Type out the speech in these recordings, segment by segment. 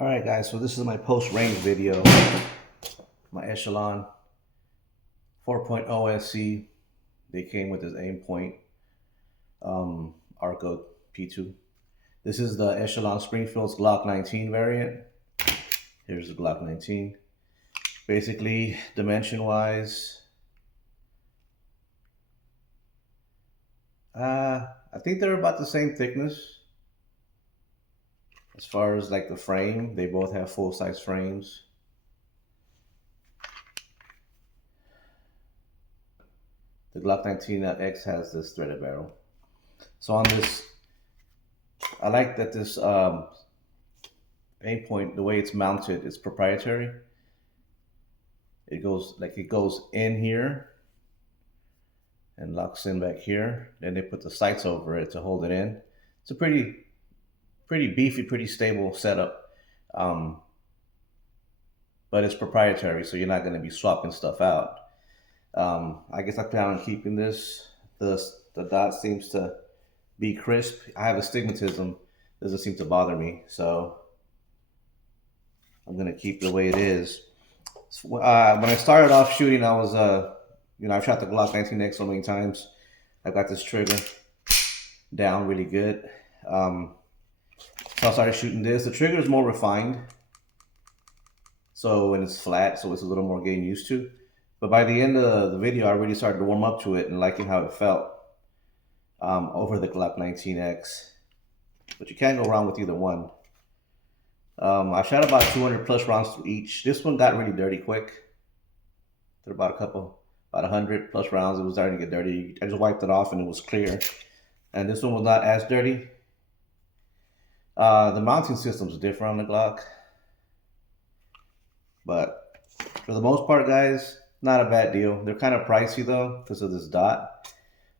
Alright guys, so this is my post-range video. My Echelon 4.0 SC. They came with this Aimpoint Arco P2. This is the Echelon Springfield's Glock 19 variant. Here's the Glock 19. Basically, dimension-wise, I think they're about the same thickness. As far as like the frame, they both have full-size frames. The Glock 19X has this threaded barrel. So on this, I like that this Aimpoint, the way it's mounted, is proprietary. It goes in here and locks in back here. Then they put the sights over it to hold it in. It's a pretty beefy, pretty stable setup. But it's proprietary, so you're not going to be swapping stuff out. I guess I plan on keeping this. The dot seems to be crisp. I have astigmatism. Doesn't seem to bother me, so I'm going to keep it the way it is. When I started off shooting, I was, I've shot the Glock 19X so many times. I got this trigger down really good. So I started shooting this. The trigger is more refined. So, and it's flat, so it's a little more getting used to. But by the end of the video, I really started to warm up to it and liking how it felt over the Glock 19X. But you can't go wrong with either one. I shot about 200 plus rounds to each. This one got really dirty quick. Did about 100 plus rounds. It was starting to get dirty. I just wiped it off and it was clear. And this one was not as dirty. The mounting system's different on the Glock. But for the most part, guys, not a bad deal. They're kind of pricey though because of this dot.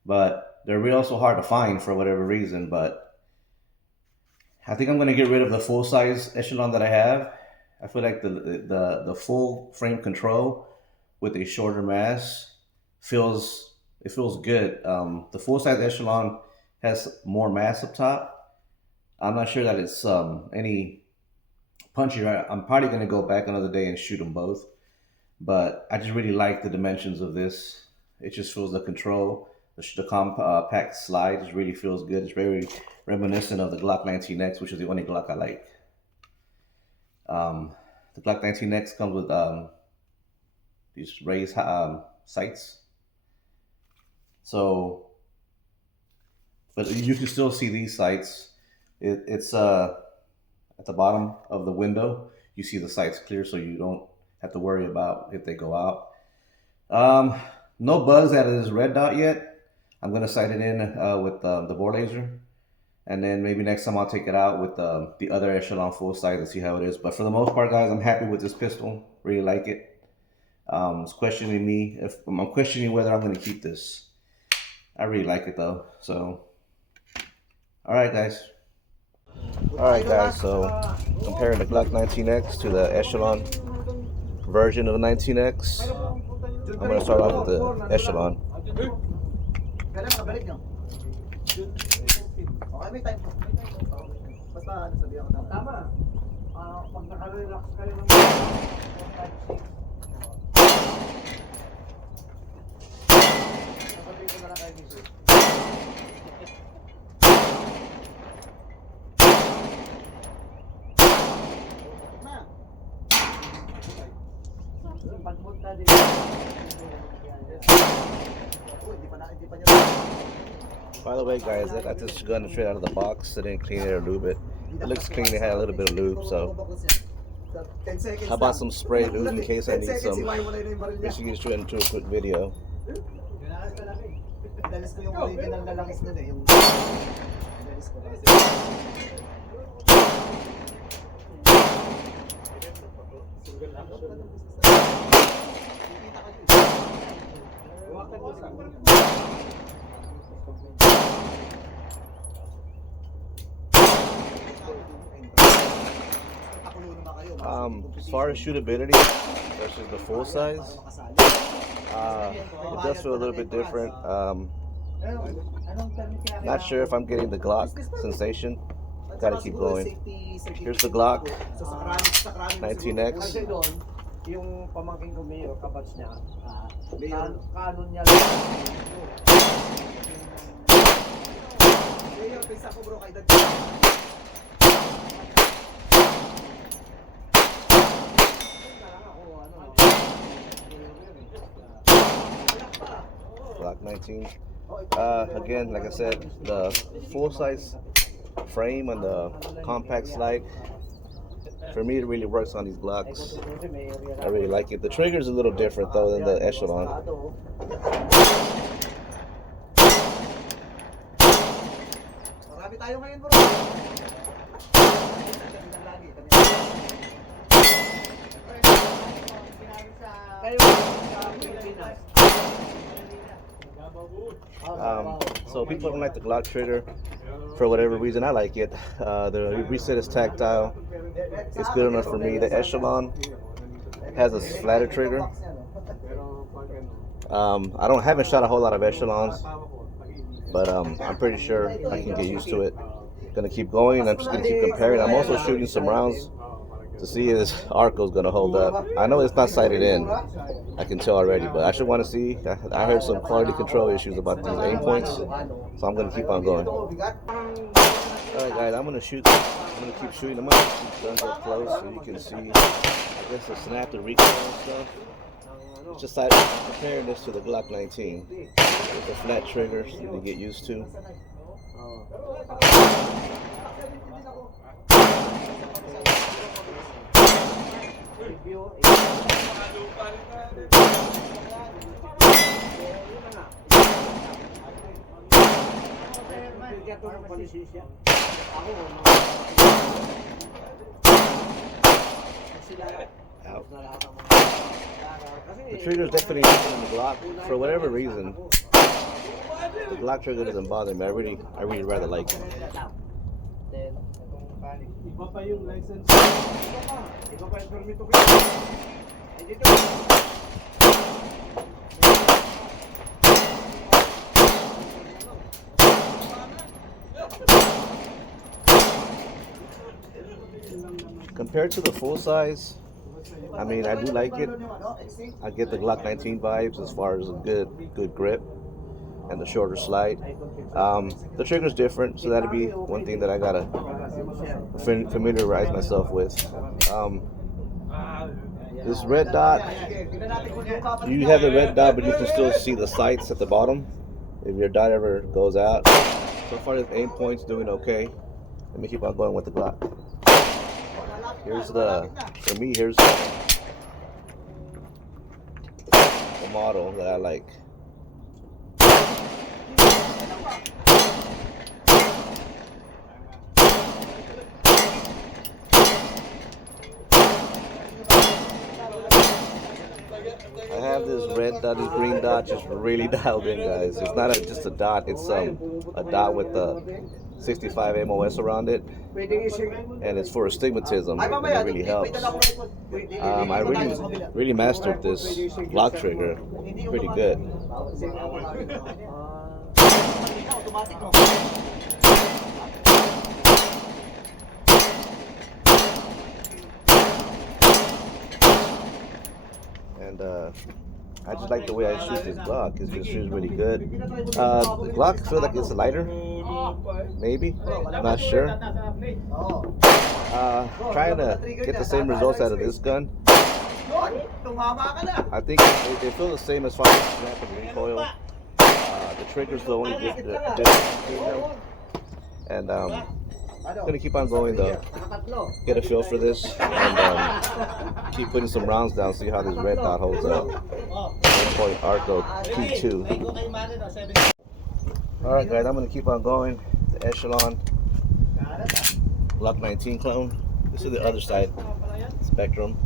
But they're real so hard to find for whatever reason. But I think I'm going to get rid of the full-size Echelon that I have. I feel like the full frame control with a shorter mass feels good. The full-size Echelon has more mass up top. I'm not sure that it's any punchier. I'm probably going to go back another day and shoot them both. But I just really like the dimensions of this. It just feels the control. The compact slide just really feels good. It's very reminiscent of the Glock 19X, which is the only Glock I like. The Glock 19X comes with these raised sights. So, but you can still see these sights. It's at the bottom of the window. You see the sights clear, so you don't have to worry about if they go out. No bugs out of this red dot yet. I'm gonna sight it in with the bore laser, and then maybe next time I'll take it out with the other Echelon full sight and see how it is. But for the most part, guys, I'm happy with this pistol. Really like it. It's questioning me if I'm questioning whether I'm gonna keep this. I really like it though. So, all right, guys. Alright guys, so comparing the Glock 19X to the Echelon version of the 19X, I'm going to start off with the Echelon. By the way, guys, I got this gun straight out of the box. I didn't clean it or lube it. It looks clean. It had a little bit of lube, so I bought some spray lube in case I need some. Just use it into a quick video. As far as shootability versus the full size, it does feel a little bit different. Not sure if I'm getting the Glock sensation gotta keep going. Here's the Glock 19X. Yung pamangkin ko mayor, kabats niya, kanon niya mayor, pisa ko bro, kay dad. Glock 19. Again, like I said, the full-size frame and the compact slide, for me, it really works on these Glocks. I really like it. The trigger is a little different though than the Echelon. Marami tayo ngayon bro. So people don't like the Glock trigger for whatever reason. I like it. The reset is tactile. It's good enough for me. The Echelon has a flatter trigger. I haven't shot a whole lot of Echelons, but I'm pretty sure I can get used to it. Gonna keep going, and I'm just gonna keep comparing. I'm also shooting some rounds to see if this Arco is gonna hold up. I know it's not sighted in, I can tell already, but I should want to see. I heard some quality control issues about these Aimpoints, so I'm gonna keep on going. Alright guys, I'm gonna keep shooting. I'm gonna keep guns up close so you can see, I guess, the snap, the recoil and stuff. It's just like comparing this to the Glock 19 with the flat triggers that you get used to. The trigger is definitely different in the Glock. For whatever reason, the Glock trigger doesn't bother me. I really rather like it. Iba pa yung license. Iba pa yung permit ko. Compared to the full size, I mean, I do like it. I get the Glock 19 vibes as far as a good grip and the shorter slide. The trigger's different, so that'd be one thing that I gotta familiarize myself with. This red dot, you have the red dot, but you can still see the sights at the bottom if your dot ever goes out. So far, this Aimpoint's doing okay. Let me keep on going with the Glock. Here's the model that I like. I have this red dot, this green dot just really dialed in, guys. It's not just a dot, it's a dot with a 65 MOS around it, and it's for astigmatism, and it really helps. I really mastered this Glock trigger pretty good. And I just like the way I shoot this Glock. It just feels really good. The Glock, I feel like it's lighter, maybe, not sure. Trying to get the same results out of this gun. I think they feel the same as far as snap and recoil. The trigger's the only difference between them. And I'm gonna keep on going though. Get a feel for this, and keep putting some rounds down. See how this red dot holds up. Aimpoint Arco P2. All right, guys, I'm gonna keep on going. The Echelon Glock 19 clone. This is the other side spectrum.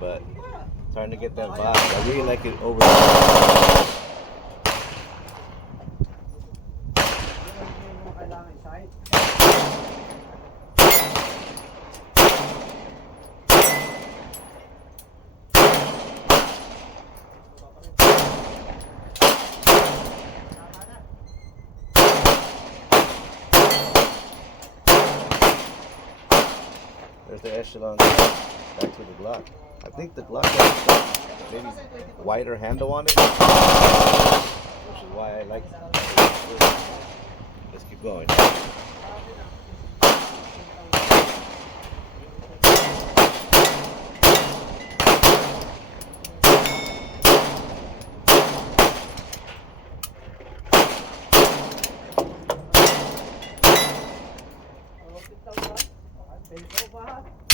But Starting to get that vibe. I really like it over there. There's the Echelon. Back to the Glock. I think the Glock has maybe wider handle on it, which is why I like it. Let's keep going.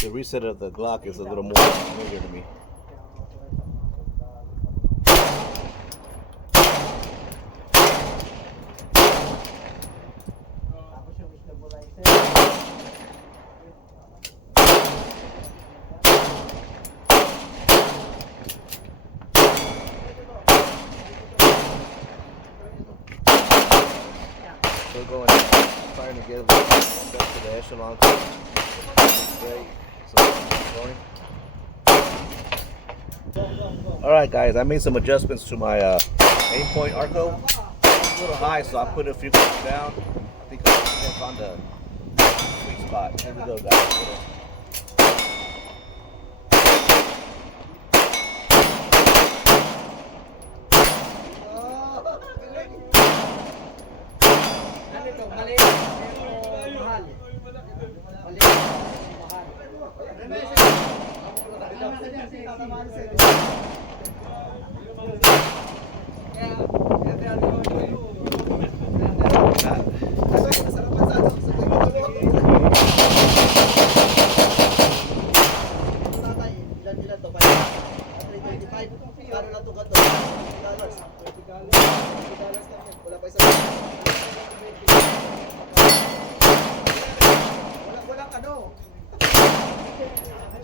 The reset of the Glock is a little more familiar to me. Still going, trying to get a little back to the Echelon. Great. Alright guys, I made some adjustments to my Aimpoint Arco. It's a little high, so I put a few clicks down. I think I found the sweet spot. Here we go guys.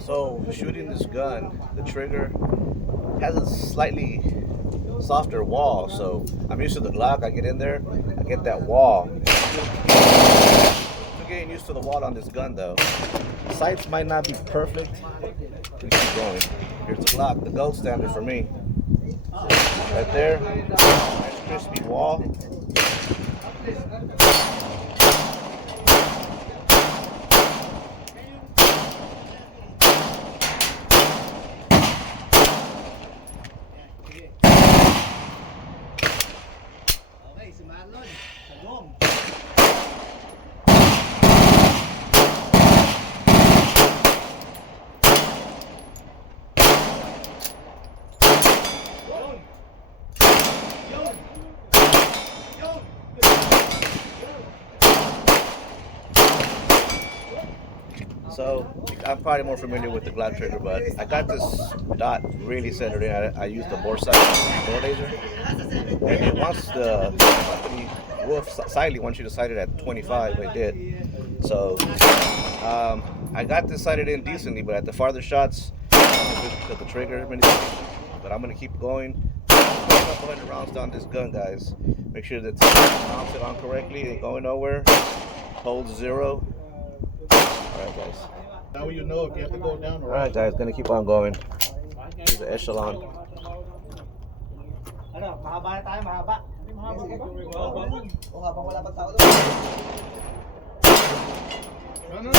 So shooting this gun, the trigger has a slightly softer wall, so I'm used to the Glock. I get in there, I get that wall. I'm getting used to the wall on this gun though. The sights might not be perfect. We keep going. Here's the Glock, the gold standard for me. Right there, nice crispy wall. So I'm probably more familiar with the Glock trigger, but I got this dot really centered in. I used the bore sight door laser, and it wants the company Wolf Siley wants you to sight it at 25. I did. So I got this sighted in decently, but at the farther shots, because the trigger. But I'm gonna keep going. 100 rounds down this gun, guys. Make sure that it's mounted on correctly. Ain't going nowhere. Hold 0. Alright guys. Now you know if you have to go down or Alright guys, gonna keep on going. Here's the Echelon. Ano, mahaba na tayo, mahaba. Mahaba ka ba? O habang wala pang tao No.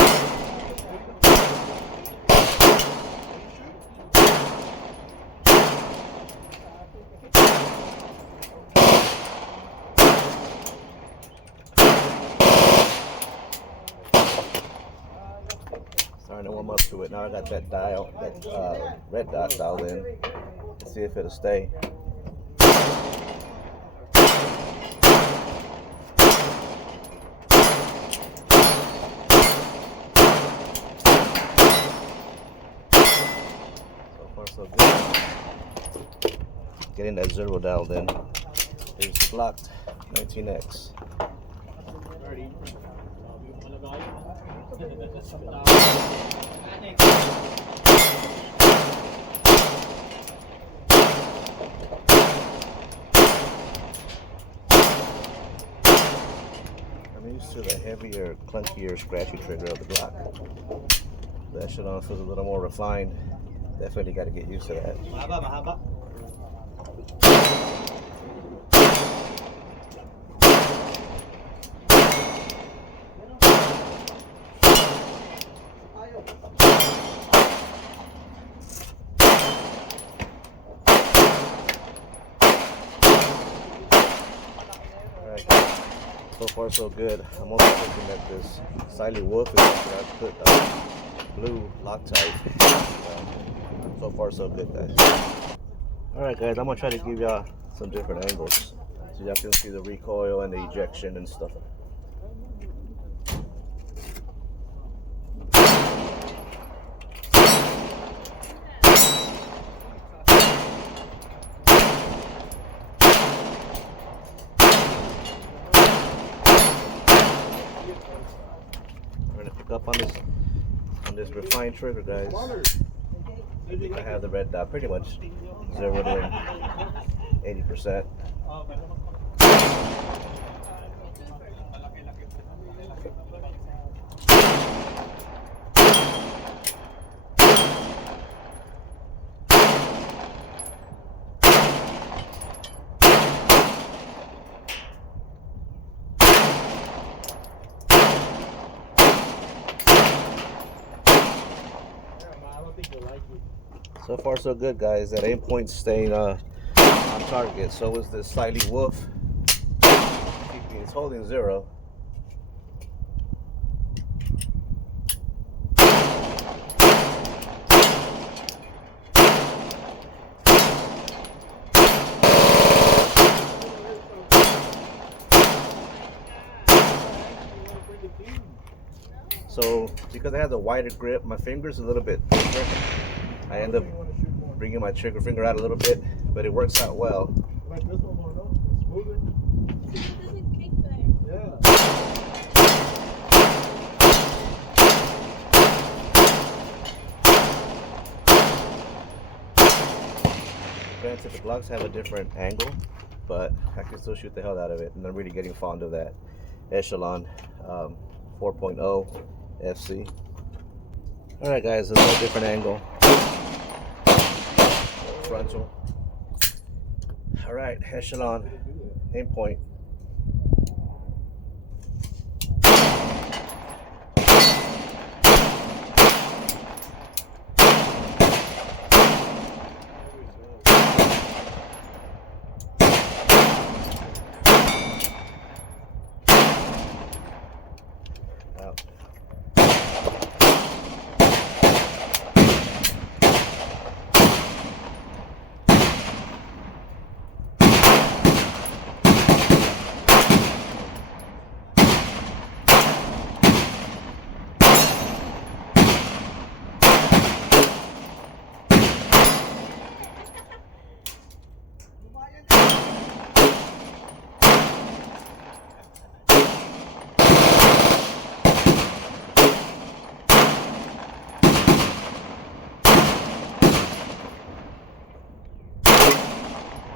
Starting to warm up to it. Now I got that dial, that red dot dialed in. Let's see if it'll stay. So far so good. Getting that 0 dialed in. Here's Glock 19X. used to the heavier, clunkier, scratchy trigger of the Glock. The Echelon feels a little more refined. Definitely got to get used to that. Mahaba, mahaba. Alright, so far so good. I'm also thinking that this Siley Wolf is after I put blue Loctite. So far so good, guys. Alright guys, I'm gonna try to give y'all some different angles so y'all can see the recoil and the ejection and stuff. We're gonna pick up on this refined trigger, guys. I have the red dot pretty much zeroed in 80%. So far so good, guys. That Aimpoint's staying on target. So is this Siley Wolf. It's holding 0. So because I have the wider grip, my finger's a little bit thicker. I end up bringing my trigger finger out a little bit, but it works out well. Like this one going on, smoother. Yeah. Granted, the Glocks have a different angle, but I can still shoot the hell out of it, and I'm really getting fond of that Echelon 4.0 FC. Alright guys, this is a different angle. Frontal. Alright, Echelon, Aimpoint. Out.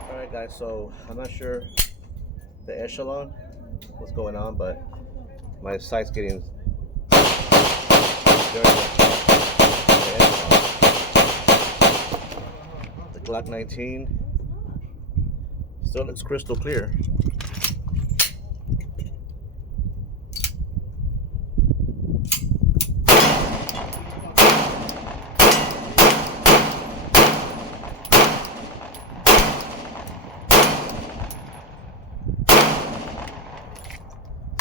Alright guys, so I'm not sure the Echelon, what's going on, but my sight's getting very the Glock 19 still looks crystal clear.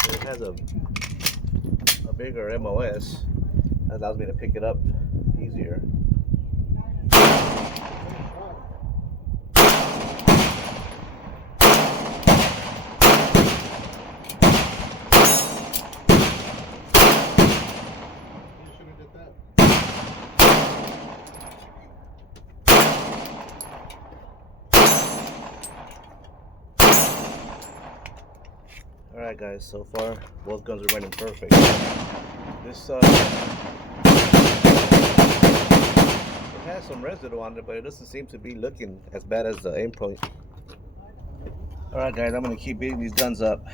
It has a bigger MOS that allows me to pick it up easier. Alright guys, so far both guns are running perfect. This it has some residue on it, but it doesn't seem to be looking as bad as the Aimpoint. Alright guys, I'm gonna keep beating these guns up.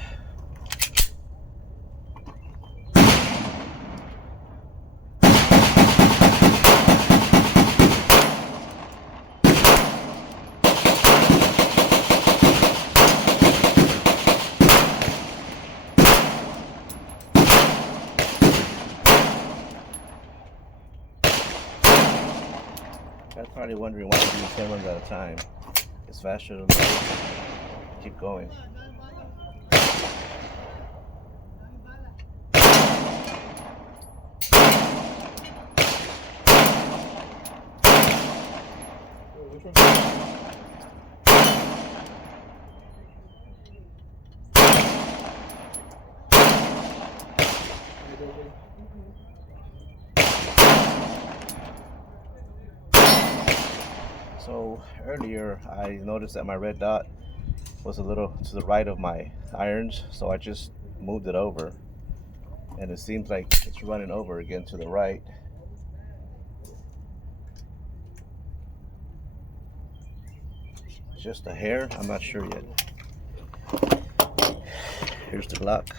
10 runs at a time. It's faster to load. Keep going. Which one? So earlier I noticed that my red dot was a little to the right of my irons, so I just moved it over, and it seems like it's running over again to the right. Just a hair, I'm not sure yet. Here's the Glock.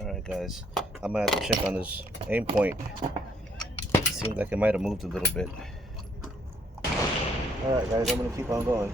Alright guys, I'm gonna have to check on this Aimpoint. Seems like it might have moved a little bit. Alright guys, I'm gonna keep on going.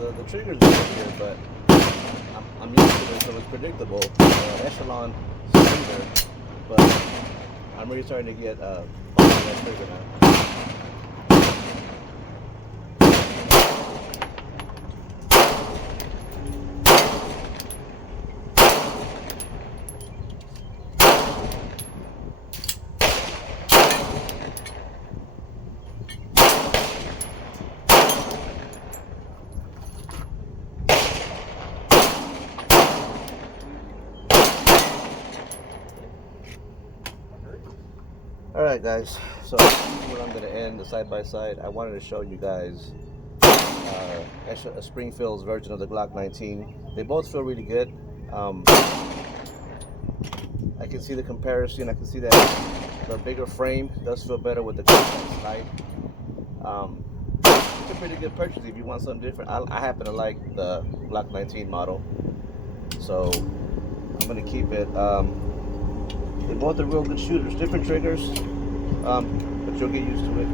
The trigger's a little weird, but I'm used to it, so it's predictable. Echelon cylinder, but I'm really starting to get that trigger now. Alright guys, so where I'm going to end the side-by-side, I wanted to show you guys a Springfield's version of the Glock 19. They both feel really good. I can see the comparison. I can see that the bigger frame does feel better with the Glock slide. It's a pretty good purchase if you want something different. I happen to like the Glock 19 model, so I'm going to keep it. They both are real good shooters, different triggers, but you'll get used to it.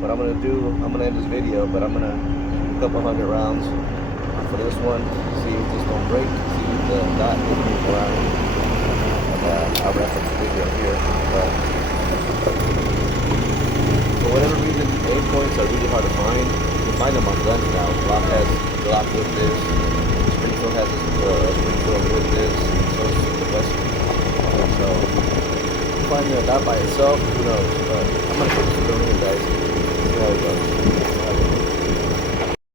What I'm gonna end this video, but I'm gonna shoot a couple hundred rounds for this one, see if this don't break, see if the dot will move around, and I'll wrap up the video here. For whatever reason, Aimpoints are really hard to find. You can find them on guns now. Glock has Glock with this, Springfield has Springfield with this, so it's the best. So, finding a dot by itself, who knows, but I'm going to put this in the ring, guys, see how it goes.